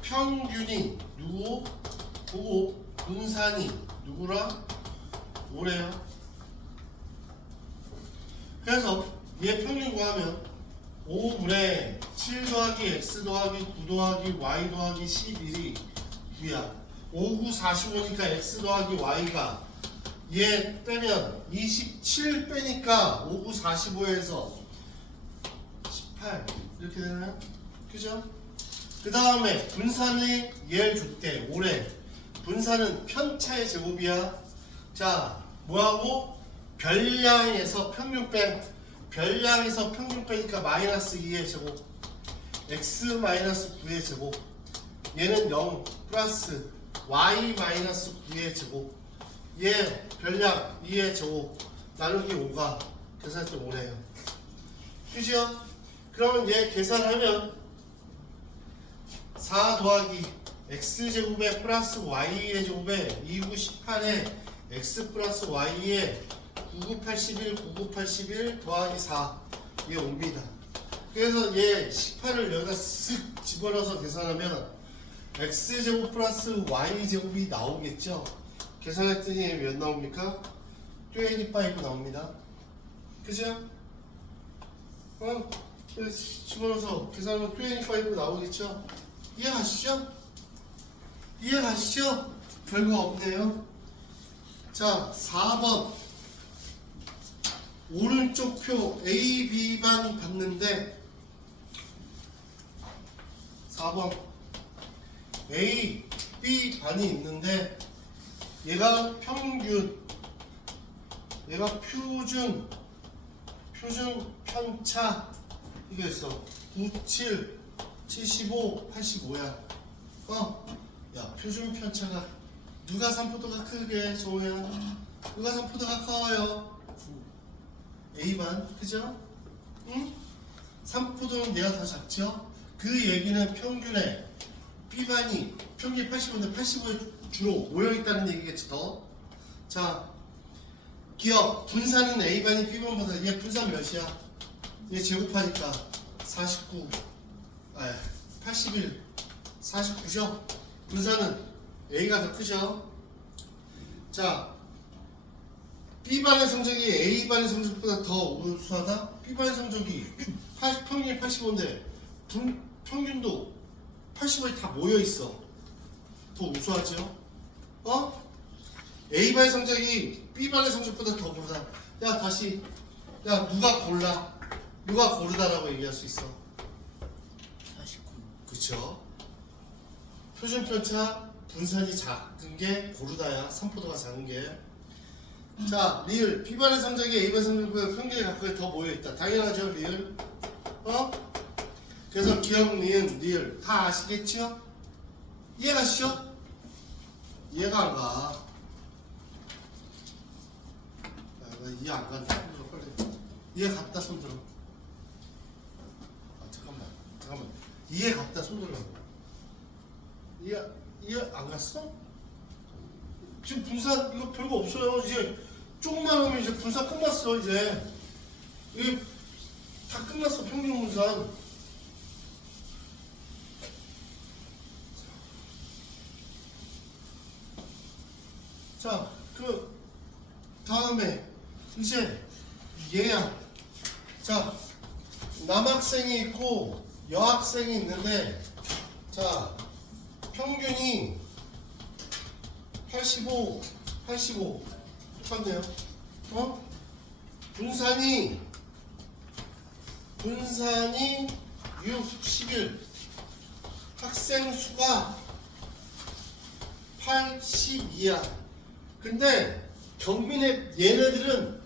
평균이 누구? 보고 분산이 누구라? 5래요. 그래서 얘 평균 구하면 5분의 7 더하기 x 더하기 9 더하기 y 더하기 11이 9야. 5, 9, 45니까 x 더하기 y가 얘 빼면 27 빼니까 5, 9, 45에서 18 이렇게 되나요? 그죠? 그 다음에 분산이 얘를 줬대. 5래. 분산은 편차의 제곱이야. 자, 뭐하고? 별량에서 평균 뺀 별량에서 평균 빼니까 마이너스 2의 제곱 x 마이너스 9의 제곱 얘는 0 플러스 y 마이너스 9의 제곱 얘 별량 2의 제곱 나누기 5가 계산할 때 5래요. 그죠? 그러면 얘 계산하면 4 더하기 x제곱에 플러스 y의 제곱에 2, 9, 18에 x 플러스 y에 99, 81, 99, 81 더하기 4 얘 5입니다. 그래서 얘 18을 여기다 쓱 집어넣어서 계산하면 x제곱 플러스 y제곱이 나오겠죠. 계산했더니 몇 나옵니까? 25 나옵니다. 그죠? 집어넣어서 계산하면 25 나오겠죠. 이해가시죠? 이해가시죠? 별거 없네요. 자, 4번 오른쪽 표 A, B반 봤는데 4번 A, B 반이 있는데 얘가 평균 얘가 표준 편차 이게 있어 97 75 85야. 야, 표준 편차가 누가 3포도가 크게 좋아요? 누가 3포도가 커요? A반, 그죠? 응? 3포도는 얘가 더 작죠? 그 얘기는 평균에 B반이 평균이 85인데 85에 주로 모여있다는 얘기겠지 더. 자, 기억 분산은 A반이 B반보다 얘 분산 몇이야? 얘 제곱하니까 49 81 49죠? 분산은 A가 더 크죠? 자, B반의 성적이 A반의 성적보다 더 우수하다? B반의 성적이 평균이 85인데 평균도 85에 다 모여있어. 더 우수하죠? A반의 성적이 B반의 성적보다 더 고르다. 야, 다시 야, 누가 골라? 누가 고르다라고 얘기할 수 있어? 49. 그쵸? 표준 편차 분산이 작은 게 고르다야. 3포도가 작은 게. 자, 리을 B반의 성적이 A반 성적보다 평균에 가까이 더 모여있다. 당연하죠, 리을. 그래서 기억, 니은, 리을 다 아시겠죠? 이해가시죠? 이해가 안 가. 나 이해 안 간다. 손 들어, 빨리. 이해 갔다, 손 들어. 잠깐만. 이해 갔다, 손 들어. 이해 안 갔어? 지금 분산 이거 별거 없어요. 이제 조금만 하면 이제 분산 끝났어. 이제 이게 다 끝났어. 평균 분산. 자, 그 다음에 이제 얘야. 자, 남학생이 있고 여학생이 있는데, 자, 평균이 85 똑같네요. 분산이 6, 11. 학생 수가 82야. 근데 경민의 얘네들은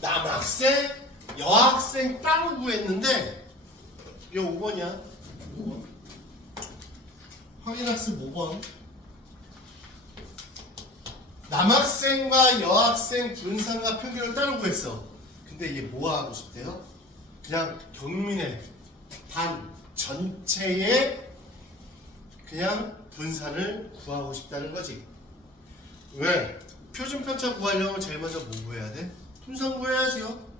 남학생, 여학생 따로 구했는데, 이거 5번이야. 5번. 확인학습 5번. 남학생과 여학생 분산과 평균을 따로 구했어. 근데 이게 뭐 하고 싶대요? 그냥 경민의 반 전체의 그냥 분산을 구하고 싶다는 거지. 왜? 표준 편차 구하려면 제일 먼저 뭐 구해야 돼? 분산 구해야지요.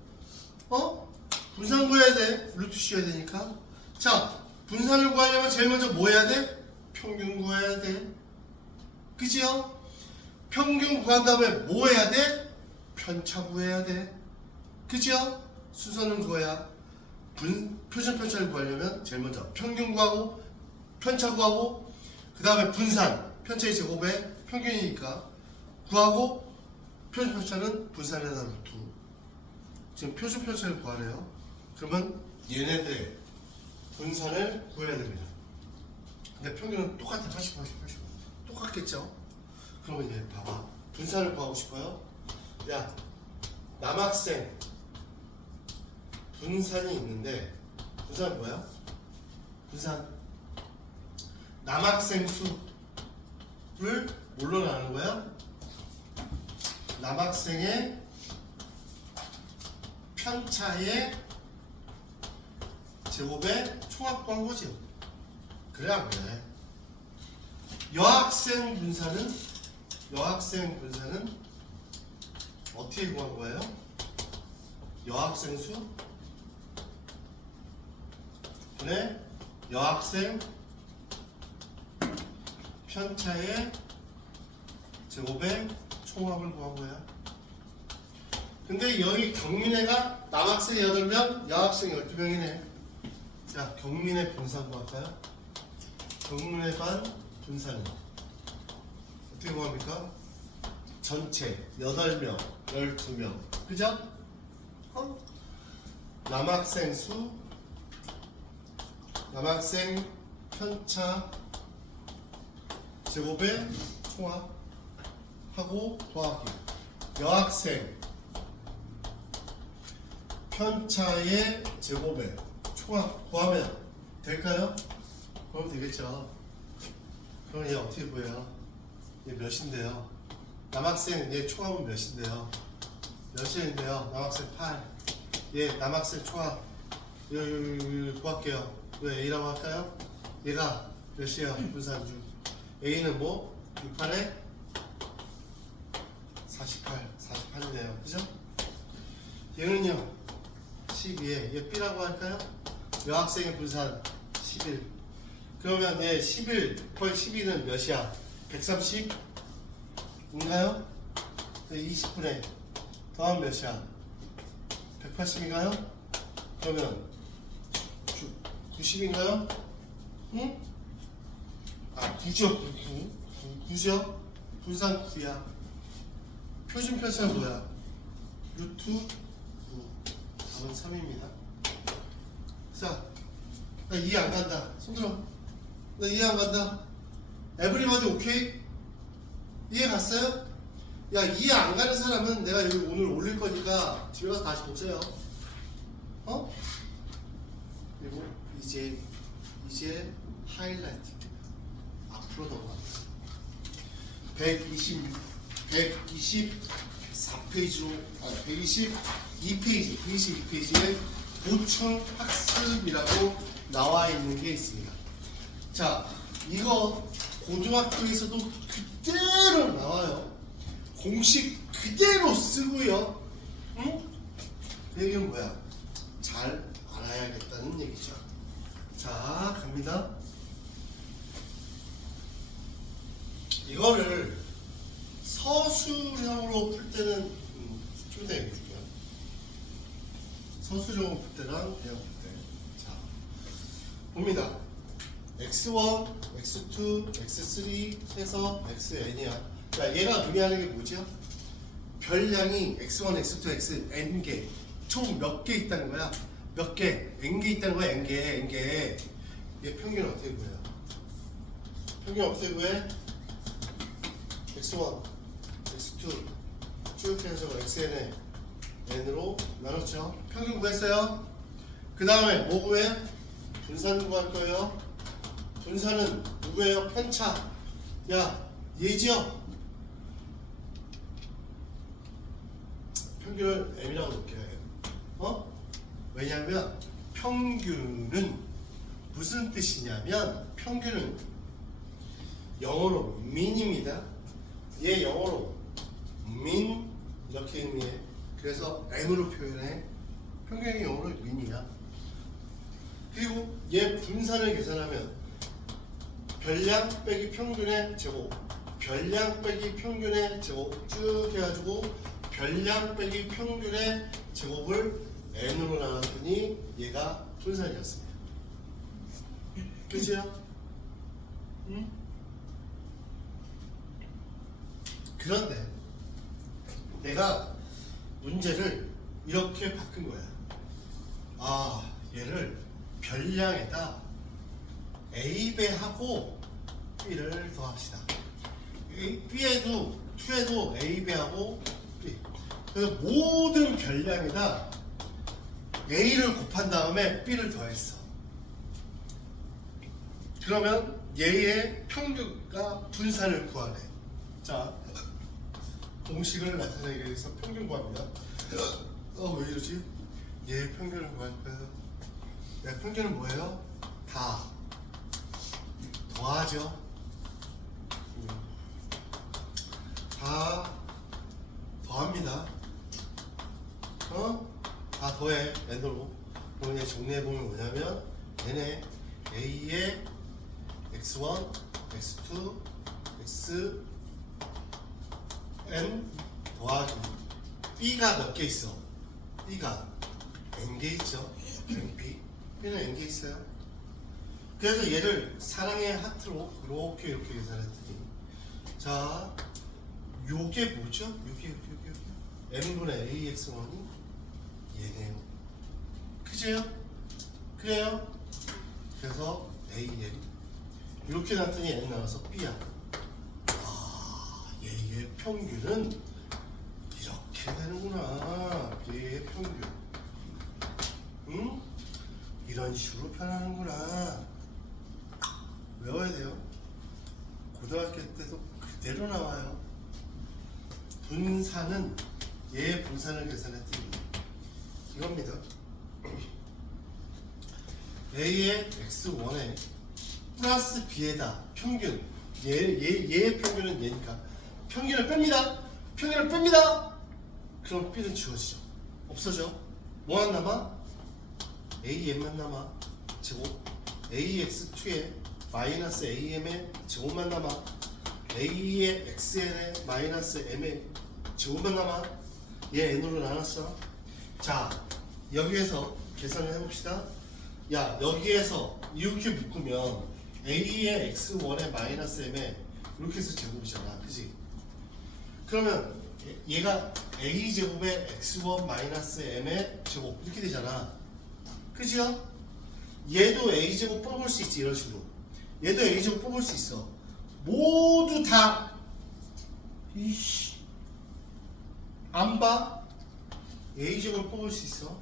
분산 구해야 돼. 루트 씌워야 되니까. 자, 분산을 구하려면 제일 먼저 뭐 해야 돼? 평균 구해야 돼. 그지요? 평균 구한 다음에 뭐 해야 돼? 편차 구해야 돼. 그지요? 순서는 그거야. 표준 편차를 구하려면 제일 먼저 평균 구하고 편차 구하고 그 다음에 분산, 편차의 제곱에 평균이니까 구하고 표준 편차는 분산에다 루트. 지금 표준 편차를 구하래요. 그러면 얘네들 분산을 구해야 됩니다. 근데 평균은 똑같아. 80. 똑같겠죠? 그러면 이제 봐봐. 분산을 구하고 싶어요. 야, 남학생 분산이 있는데, 분산은 뭐야? 분산 남학생 수를 뭘로 나누는 거야? 남학생의 편차의 제곱에 총합 구한 거지. 그래 안 그래? 여학생 분산은 어떻게 구한 거예요? 여학생 수 분의 여학생 편차의 제곱의 총합을 구한 거야. 근데 여기 경민회가 남학생 8명, 여학생 12명이네. 자, 경민회 분산 구할까요? 경민회 반 분산은 어떻게 구합니까? 전체 8명, 12명. 그죠? 남학생 수, 남학생 편차 제곱의 총합하고 더하기. 여학생 편차의 제곱의 총합 구하면 될까요? 그럼 되겠죠. 그럼 얘 어떻게 보여요? 얘 몇인데요? 남학생 얘 총합은 몇인데요? 몇인데요? 남학생 8. 얘 남학생 총합 구할게요. 왜 A라고 할까요? 얘가 몇이에요? 분산 6. A는 뭐? 6, 8에 48이네요. 그죠? 얘는요 12에 얘 B라고 할까요? 여학생의 분산 11. 그러면 얘 11 펄 12는 몇이야? 130인가요? 20분의 더하면 몇이야? 180인가요? 그러면 90인가요? 응? 아 9죠. 9죠? 분산 9야. 표준 편차는 뭐야? 루트 9. 답은 3입니다. 자, 나 이해 안 간다. 손들어. 나 이해 안 간다. 에브리바디 오케이? 이해 갔어요? 야, 이해 안 가는 사람은 내가 여기 오늘 올릴 거니까 집에 가서 다시 보세요. 그리고 이제 하이라이트. 앞으로 넘어갑니다. 124페이지로, 122페이지에 보충 학습이라고 나와 있는 게 있습니다. 자, 이거 고등학교에서도 그대로 나와요. 공식 그대로 쓰고요. 응? 그 얘기는 뭐야? 잘 알아야겠다는 얘기죠. 자, 갑니다. 이거를 서술형으로 풀 때는 좀 이따 얘기해 줄게요. 서술형으로 풀 때랑 그냥 풀 때. 자, 봅니다. x1, x2, x3 해서 xn이야. 자, 얘가 의미하는 게 뭐죠? 별량이 x1, x2, xn개 총 몇 개 있다는 거야? 몇 개? n개 있다는 거야. n개. 얘 평균은 어떻게 구해요? 평균 어떻게 구해? x1, x2 쭉 해서 xn에 n으로 나눴죠. 평균 구했어요. 그 다음에 뭐 구해? 분산 구할 거예요. 분산은 누구예요? 편차. 야, 얘지요? 평균을 m이라고 놓게 해요. 왜냐하면 평균은 무슨 뜻이냐면 평균은 영어로 mean입니다. 얘 영어로 mean 이렇게 의미해. 그래서 m으로 표현해. 평균이 영어로 mean이야. 그리고 얘 분산을 계산하면 별량 빼기 평균의 제곱, 별량 빼기 평균의 제곱 쭉 해가지고 별량 빼기 평균의 제곱을 n으로 나눴더니 얘가 분산이었습니다. 그치요? 응? 그런데 내가 문제를 이렇게 바꾼 거야. 아, 얘를 별량에다 a배하고 b를 더합시다. b에도 2에도 a배하고 b. 그래서 모든 별량에다 a를 곱한 다음에 b를 더했어. 그러면 얘의 평균과 분산을 구하래. 자, 공식을 나타내기 위해서 평균 구합니다. 왜 이러지? 얘의 평균을 구할 거예요. 얘 평균은 뭐예요? 다 더하죠. 다 더합니다. 다 더해 n으로. 그럼 얘 정리해보면 뭐냐면 얘네 a의 x1, x2, xn 더하기 b가 몇 개 있어? b가 n개 있죠. nb. b는 n개 있어요. 그래서 얘를 사랑의 하트로 이렇게 계산했더니, 자, 요게 뭐죠? 요게 n분의 ax1이 얘네요. 그죠? 그래요? 그래서 an 이렇게 나왔더니 n 나와서 b야. 아, 얘의 평균은 이렇게 되는구나. 얘의 평균. 응? 이런 식으로 표현하는구나. 외워야 돼요. 고등학교 때도 그대로 나와요. 분산은 얘의 분산을 계산했더니 이겁니다. a의 x1에 플러스 b에다 평균, 얘의 평균은 얘니까 평균을 뺍니다. 그럼 b는 지워지죠. 없어져. 뭐만 남아? am만 남아. 제곱 ax2에 마이너스 am의 제곱만 남아. a의 xn에 마이너스 m의 제곱만 남아. 얘 n으로 나눴어. 자, 여기에서 계산을 해봅시다. 야, 여기에서 이렇게 묶으면 a의 x1에 마이너스 m에 이렇게 해서 제곱이잖아. 그지? 그러면 얘가 a제곱에 x1 마이너스 m의 제곱 이렇게 되잖아. 그죠? 얘도 a제곱 뽑을 수 있지. 이런 식으로 얘도 a제곱 뽑을 수 있어. 모두 다 이씨 안 봐? a제곱을 뽑을 수 있어.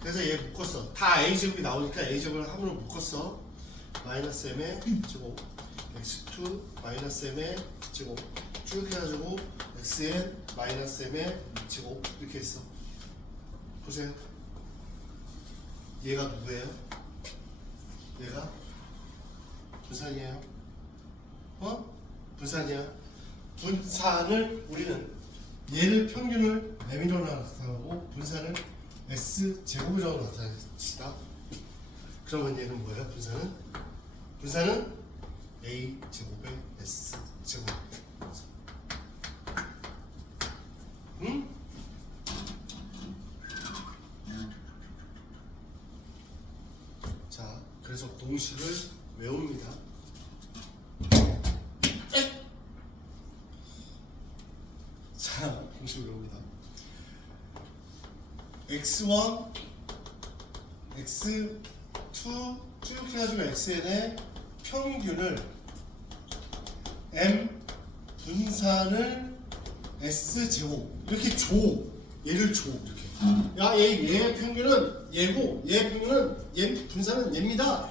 그래서 얘 묶었어. 다 a제곱이 나오니까 a제곱을 함으로 묶었어. 마이너스 m의 제곱 x2 마이너스 m의 제곱 쭉 해가지고 xn 마이너스 m의 제곱 이렇게 했어. 보세요. 얘가 누구예요? 얘가 분산이에요. 분산이야. 분산을 우리는 얘를 평균을 m이로 나타나고 분산을 s제곱이라고 나타냅시다. 그러면 얘는 뭐예요? 분산은 a제곱에 s제곱. 공식을 외웁니다. 자, 공식을 외웁니다. x1, x2 쭉 해가지고 xn의 평균을 m 분산을 s 제곱 이렇게 줘. 얘를 줘 이렇게. 야, 얘의 평균은 얘고 얘의 평균은 얘 분산은 얘입니다.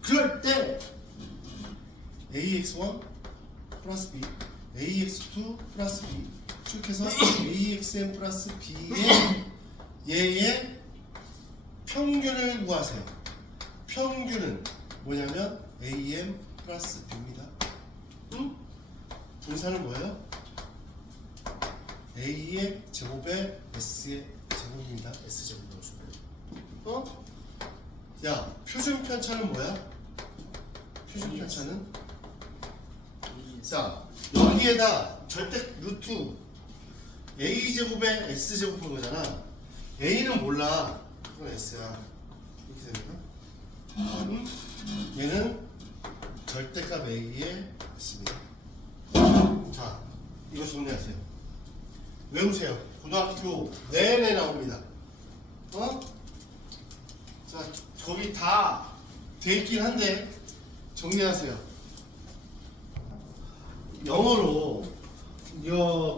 그럴 때 ax1 플러스 b, ax2 플러스 b 쭉 해서 axn 플러스 b의 얘의 평균을 구하세요. 평균은 뭐냐면 am 플러스 b입니다. 응? 분산은 뭐예요? a의 제곱에 s의 제곱입니다. s 제곱 넣어주고. 어? 야, 표준 편차는 뭐야? 표준 편차는 자, 여기에다 절대 루트 a 제곱에 s 제곱인 거잖아. a는 몰라. 그건 s야. 이렇게 됩니까? 얘는 절대값 a의 s입니다. 자, 이거 정리하세요. 외우세요. 고등학교 내내 나옵니다. 어? 자, 거기 다 돼 있긴 한데 정리하세요. 영어로 이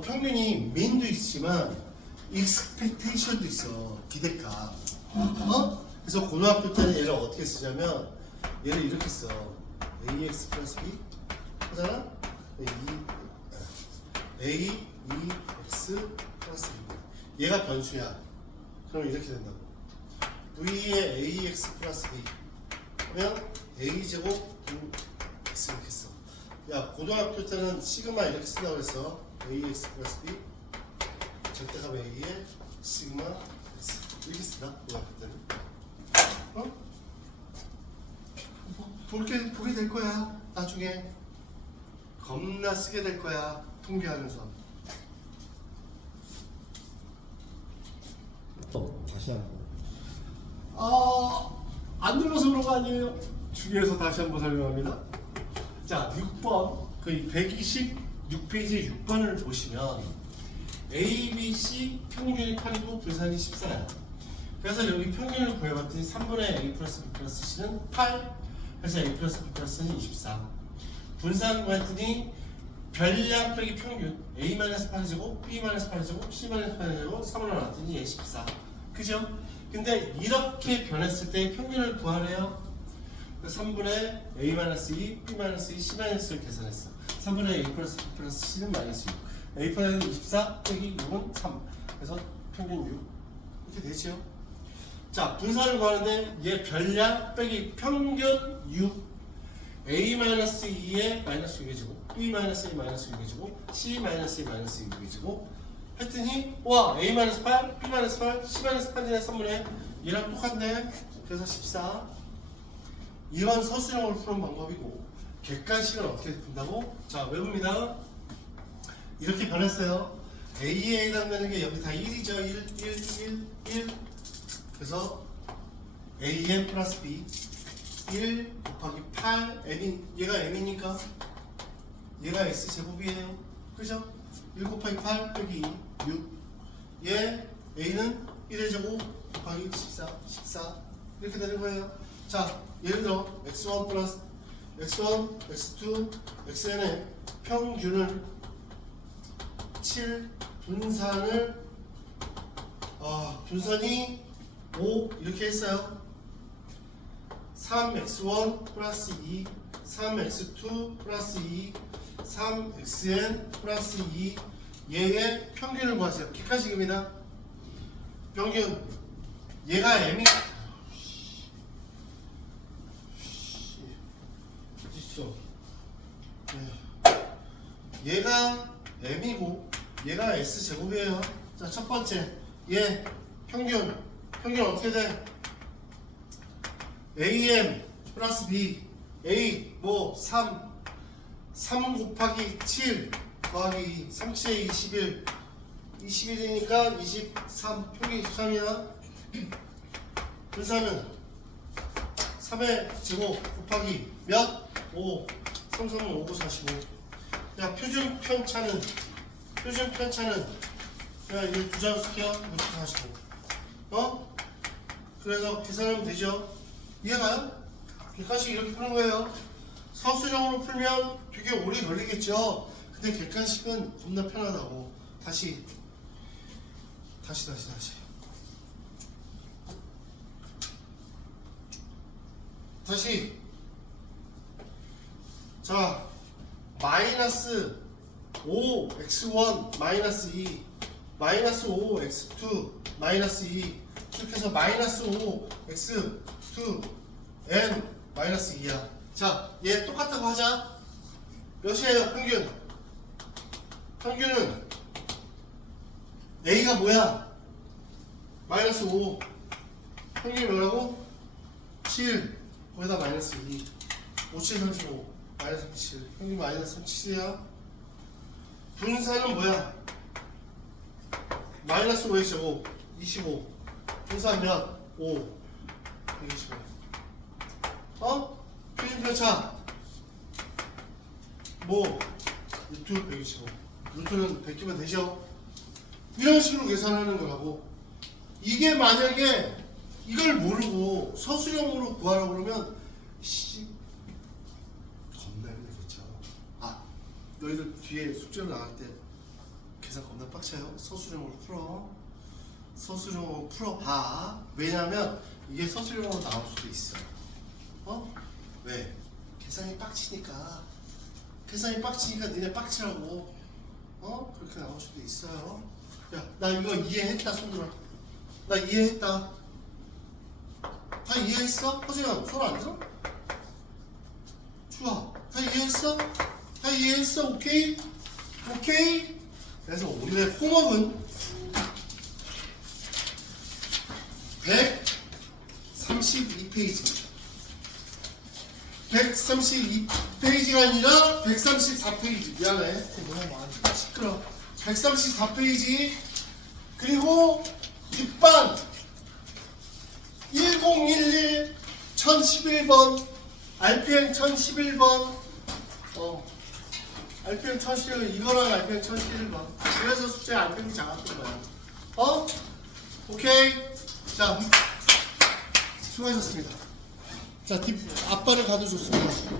평균이 mean도 있지만 expectation도 있어. 기대값. 어? 그래서 고등학교 때는 얘를 어떻게 쓰냐면 얘를 이렇게 써. ax 플러스 b 하잖아? a 2x 플러스 b. 얘가 변수야. 그럼 이렇게 된다고. v의 ax 플러스 b 하면 a 제곱 x 이렇게 써. 야, 고등학교 때는 시그마 이렇게 쓴다고 그랬어. ax 플러스 b 절대값 a의 시그마 x 이렇게 쓴다. 고등학교 때는. 어? 보게 될 거야. 나중에 겁나 쓰게 될 거야. 통계하면서. 다시 한번. 안 눌러서 그런 거 아니에요. 주기에서 다시 한번 설명합니다. 자, 6번 그 126페이지 6번을 보시면 A, B, C 평균이 8이고 분산이 14야. 그래서 여기 평균을 구해봤더니 3분의 A 플러스 B 플러스 C는 8. 그래서 A 플러스 B 플러스 C는 24. 분산 구했더니 별량 빼기 평균 A-8제곱, B-8제곱, C-8제곱 3으로 나왔더니 얘 14. 그죠? 근데 이렇게 변했을 때 평균을 구하래요. 3분의 A-2, B-2, C-를 계산했어. 3분의 A 플러스 B 플러스 C는 마이너스 6. A 플러스 24 빼기 6은 3. 그래서 평균 6. 이렇게 되죠? 자, 분산을 구하는데 얘 별량 빼기 평균 6. A-2에 마이너스 6의 제곱, B-A 마이너스 6의 제곱, C-A 마이너스 6의 제곱 했더니 와, A-8, B-8, C-8분의 3분의 얘랑 똑같네. 그래서 14. 이런 서술형을 푸는 방법이고 객관식은 어떻게 푼다고? 자, 외웁니다. 이렇게 변했어요. A에 해당되는 게 여기 다 1이죠. 1. 그래서 AM 플러스 B 1 곱하기 8 M이 얘가 M이니까 얘가 S제곱이에요. 그죠? 1 곱하기 8 빼기 6 얘 A는 1의 제곱 곱하기 14 이렇게 되는 거예요. 자, 예를 들어 x1 플러스 x1, x2, xn의 평균을 7 분산을 분산이 5 이렇게 했어요. 3x1 플러스 2, 3x2 플러스 2, 3xn 플러스 2 얘의 평균을 구하세요. 객관식입니다. 평균 얘가 m이 어딨어? 얘가 m이고 얘가 s제곱이에요. 자, 첫 번째 얘 평균 어떻게 돼? AM 플러스 B A 뭐 3 곱하기 7 더하기 3, 7에 21 21이니까 23 평균 23이야. 분산은 3의 제곱 곱하기 몇? 5. 3, 3, 5, 9, 45. 야, 표준 편차는 야, 이거 두 장 쓸게요. 루트 45. 어? 그래서 계산하면 되죠. 이해가요? 객관식 이렇게 푸는 거예요. 서술형으로 풀면 되게 오래 걸리겠죠. 근데 객관식은 겁나 편하다고. 다시. 자, 마이너스 5x1 마이너스 2 마이너스 5x2 마이너스 2 이렇게 해서 마이너스 5x2 n 마이너스 2야. 자, 얘 똑같다고 하자. 몇이에요? 평균은 a가 뭐야? 마이너스 5. 평균이 뭐라고? 7. 거기다 마이너스 2. 5, 7, 35. 마이너스 7. 평균 마이너스 7이야. 분사는 뭐야? 마이너스 5의 제곱 25. 분사하면 5. 125. 어? 표준 편차. 뭐? 루트 125. 루트는 100개면 되죠? 이런 식으로 계산하는 거라고. 이게 만약에 이걸 모르고 서술형으로 구하라고 그러면 겁나 힘들겠죠. 아, 너희들 뒤에 숙제로 나갈 때 계산 겁나 빡쳐요. 서술형으로 풀어봐. 왜냐면 이게 서술형으로 나올 수도 있어. 어? 왜? 계산이 빡치니까 니네 빡치라고. 어? 그렇게 나올 수도 있어요. 야, 나 이거 이해했다. 손 들어. 나 이해했다. 다 이해했어? 허재현, 손 안 들어? 좋아. 다 이해했어? 오케이? 그래서 우리의 홈워크는 132페이지. 132페이지가 아니라 134페이지. 미안해. 너무 많이. 시끄러. 134페이지. 그리고 뒷반 1011 1011번 RPM 1011번 RPM 1011 이거랑 RPM 1011번. 그래서 숙제 RPM이 작았던 거야. 어? 오케이. 자, 수고하셨습니다. 자, 앞발을 가도 좋습니다.